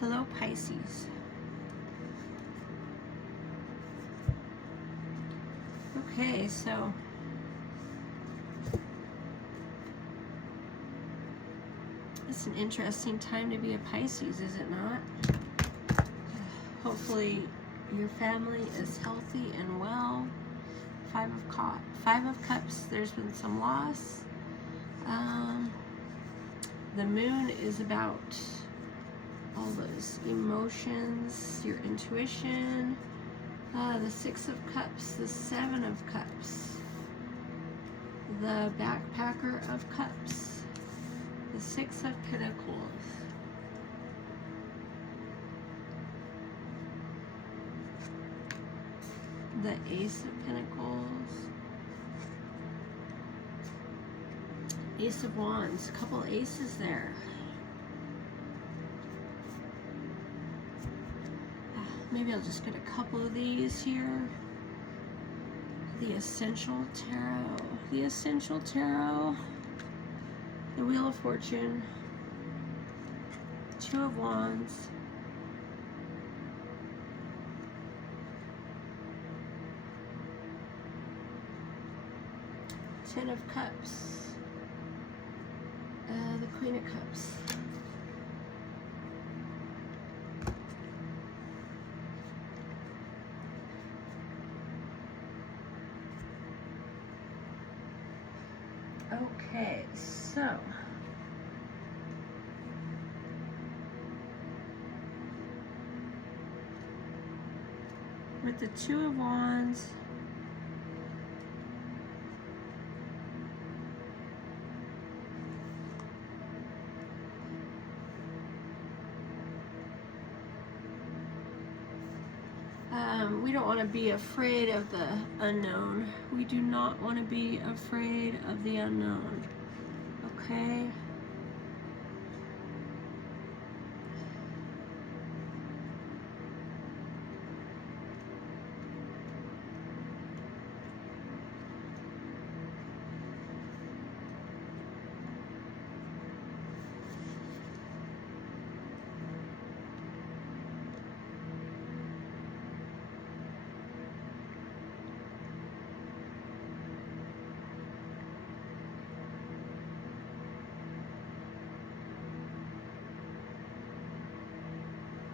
Hello, Pisces. Okay, so it's an interesting time to be a Pisces, is it not? Hopefully your family is healthy and well. Five of Cups, there's been some loss. The moon is about all those emotions, your intuition. The Six of Cups, the Seven of Cups, the Backpacker of Cups, the Six of Pentacles, the Ace of Pentacles, Ace of Wands, a couple aces there. Maybe I'll just get a couple of these here. The Essential Tarot, the Essential Tarot, the Wheel of Fortune, Two of Wands, Ten of Cups, the Queen of Cups. Okay, so with the Two of Wands, we don't want to be afraid of the unknown. We do not want to be afraid of the unknown. Okay?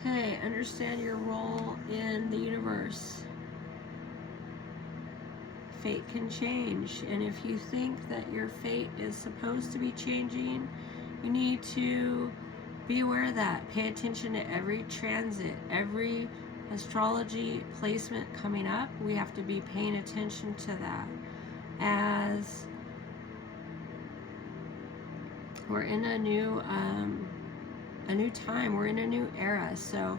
Okay, understand your role in the universe. Fate can change, and if you think that your fate is supposed to be changing, you need to be aware of that. Pay attention to every transit, every astrology placement coming up. We have to be paying attention to that, as we're in a new time. We're in a new era. So,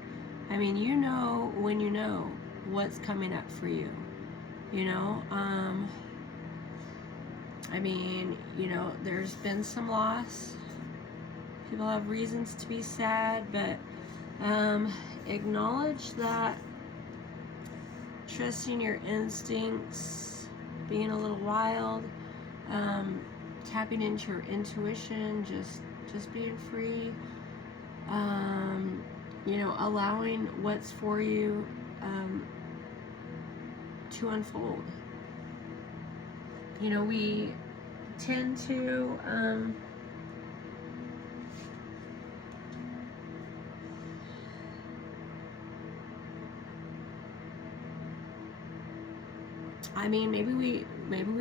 I mean, you know when you know what's coming up for you. You know, I mean, you know, there's been some loss. People have reasons to be sad, but acknowledge that, trusting your instincts, being a little wild, tapping into your intuition, just being free, you know, allowing what's for you to unfold. You know, we tend to I mean, maybe we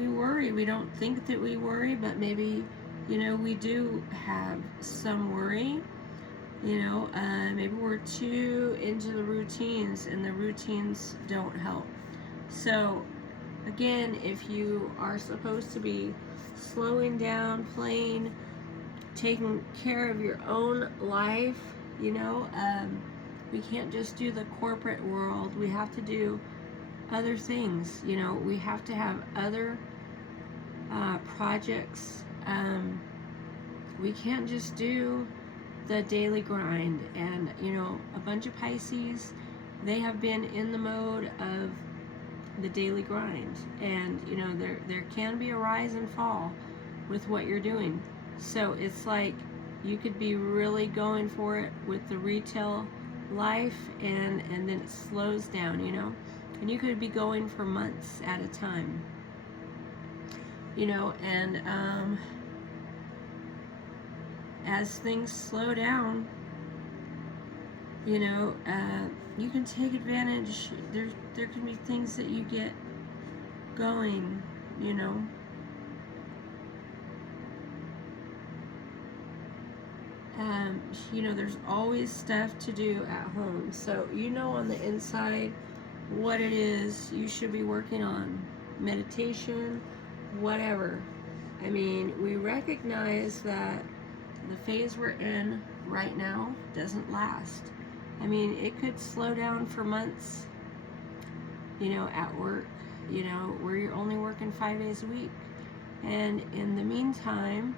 worry. We don't think that we worry, but maybe, you know, we do have some worry. You know, maybe we're too into the routines, and the routines don't help. So, again, if you are supposed to be slowing down, playing, taking care of your own life, you know, we can't just do the corporate world. We have to do other things. You know, we have to have other projects. We can't just do the daily grind. And, you know, a bunch of Pisces, they have been in the mode of the daily grind, and you know, there can be a rise and fall with what you're doing. So it's like, You could be really going for it with the retail life, and then it slows down, you know. And you could be going for months at a time, you know, and as things slow down, you know, you can take advantage. There can be things that you get going, you know. You know, there's always stuff to do at home. So you know on the inside what it is you should be working on. Meditation, whatever. I mean, we recognize that the phase we're in right now doesn't last. I mean, it could slow down for months, you know, at work, you know, where you're only working 5 days a week. And in the meantime,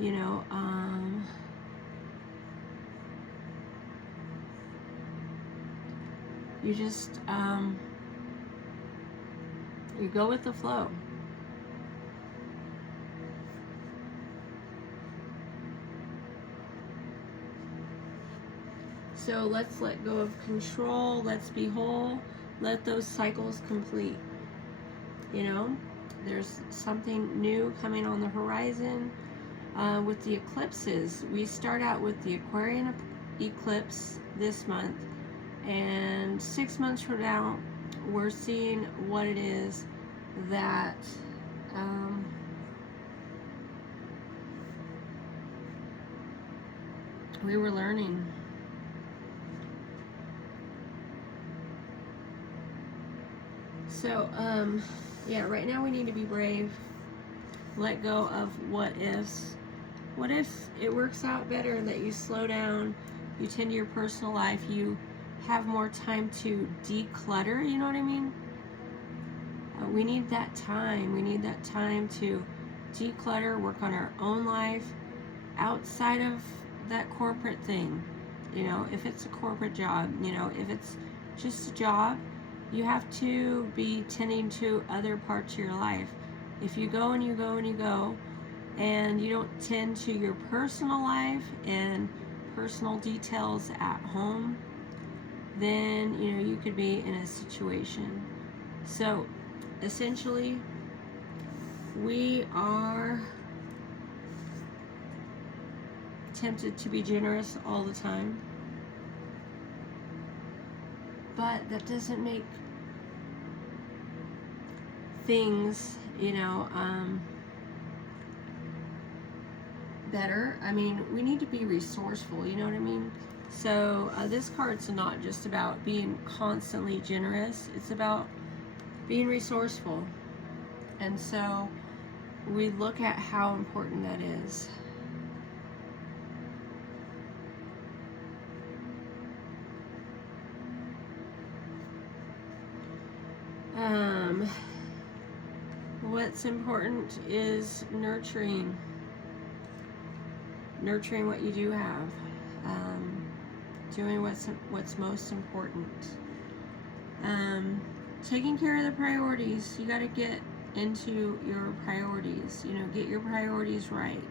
you know, you just, you go with the flow. So let's let go of control. Let's be whole. Let those cycles complete. You know, there's something new coming on the horizon. With the eclipses, we start out with the Aquarian eclipse this month, and 6 months from now, we're seeing what it is that we were learning. So, yeah, right now we need to be brave. Let go of what ifs. What if it works out better that you slow down, you tend to your personal life, you have more time to declutter, you know what I mean? We need that time. We need that time to declutter, work on our own life outside of that corporate thing. You know, if it's a corporate job, you know, if it's just a job, you have to be tending to other parts of your life. If you go and you go and you go, and you don't tend to your personal life and personal details at home, then, you know, you could be in a situation. So, essentially, we are tempted to be generous all the time, but that doesn't make things, you know, better. I mean, we need to be resourceful, you know what I mean? So this card's not just about being constantly generous, it's about being resourceful. And so we look at how important that is. What's important is nurturing what you do have, doing what's most important, taking care of the priorities. You got to get into your priorities, you know, get your priorities right.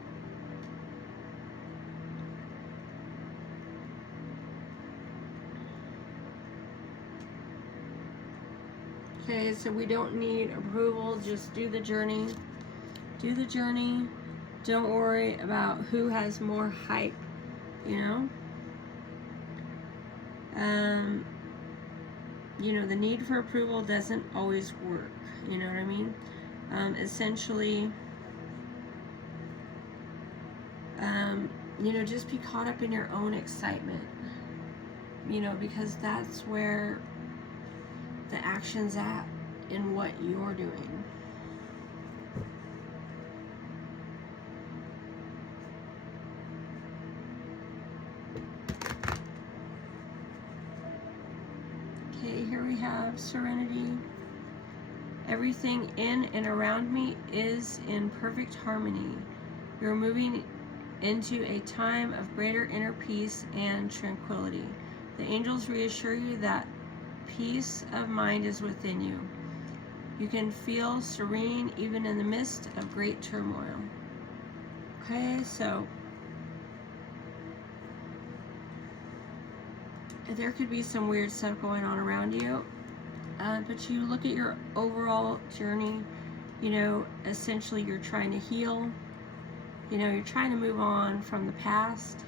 Okay, so we don't need approval, just do the journey. Do the journey. Don't worry about who has more hype, you know? You know, the need for approval doesn't always work, you know what I mean? Essentially, you know, just be caught up in your own excitement, you know, because that's where the action's at in what you're doing. Okay, here we have serenity. Everything in and around me is in perfect harmony. You're moving into a time of greater inner peace and tranquility. The angels reassure you that peace of mind is within you. You can feel serene even in the midst of great turmoil. Okay, so there could be some weird stuff going on around you, but you look at your overall journey, you know, essentially you're trying to heal, you know, you're trying to move on from the past.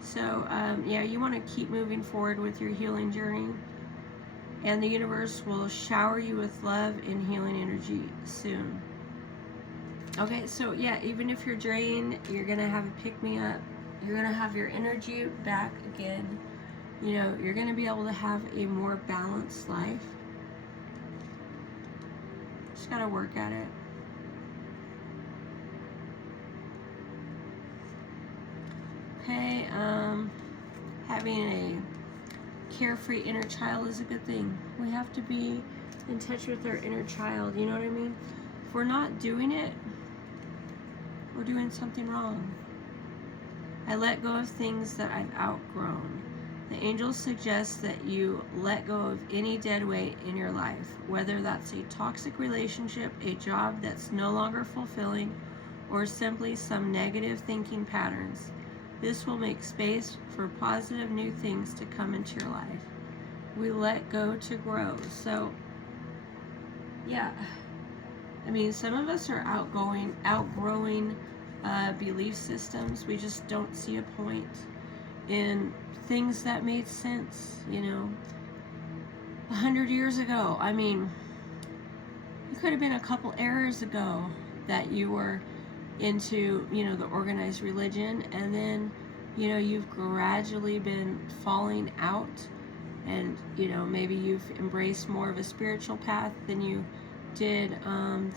So, yeah, you want to keep moving forward with your healing journey. And the universe will shower you with love and healing energy soon. Okay, so yeah, even if you're drained, you're going to have a pick-me-up. You're going to have your energy back again. You know, you're going to be able to have a more balanced life. Just got to work at it. Okay, having a carefree inner child is a good thing. We have to be in touch with our inner child, you know what I mean? If we're not doing it, we're doing something wrong. I let go of things that I've outgrown. The angels suggest that you let go of any dead weight in your life, whether that's a toxic relationship, a job that's no longer fulfilling, or simply some negative thinking patterns. This will make space for positive new things to come into your life. We let go to grow. So, yeah. I mean, some of us are outgrowing belief systems. We just don't see a point in things that made sense, you know. 100 years ago, I mean, it could have been a couple eras ago that you were into, you know, the organized religion, and then, you know, you've gradually been falling out, and, you know, maybe you've embraced more of a spiritual path than you did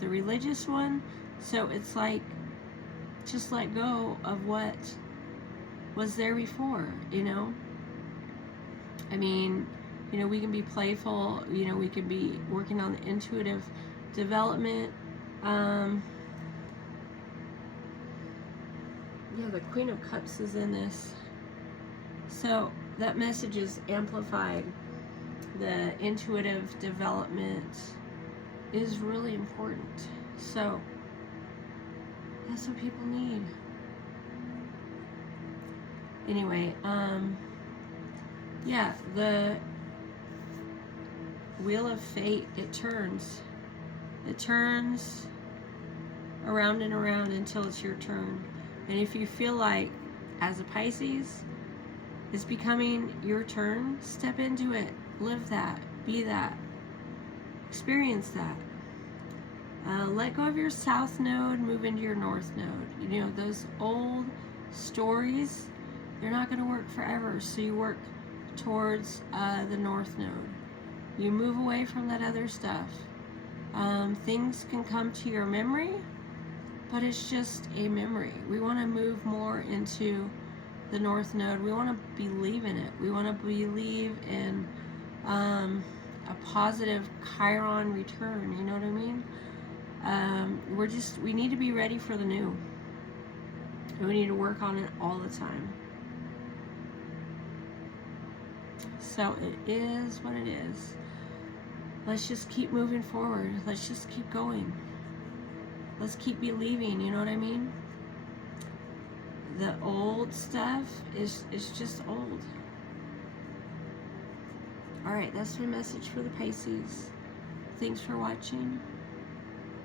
the religious one. So it's like, just let go of what was there before, you know. I mean, you know, we can be playful, you know, we can be working on the intuitive development. Yeah, the Queen of Cups is in this. So that message is amplified. The intuitive development is really important. So that's what people need. Anyway, yeah, the Wheel of Fate, it turns. It turns around and around until it's your turn. And if you feel like, as a Pisces, it's becoming your turn, step into it. Live that. Be that. Experience that. Let go of your South Node, move into your North Node. You know, those old stories, they're not going to work forever. So you work towards the North Node. You move away from that other stuff. Things can come to your memory, but it's just a memory. We want to move more into the North Node. We want to believe in it. We want to believe in a positive Chiron return. You know what I mean? We need to be ready for the new. And we need to work on it all the time. So it is what it is. Let's just keep moving forward. Let's just keep going. Let's keep believing, you know what I mean? The old stuff is just old. Alright, that's my message for the Pisces. Thanks for watching.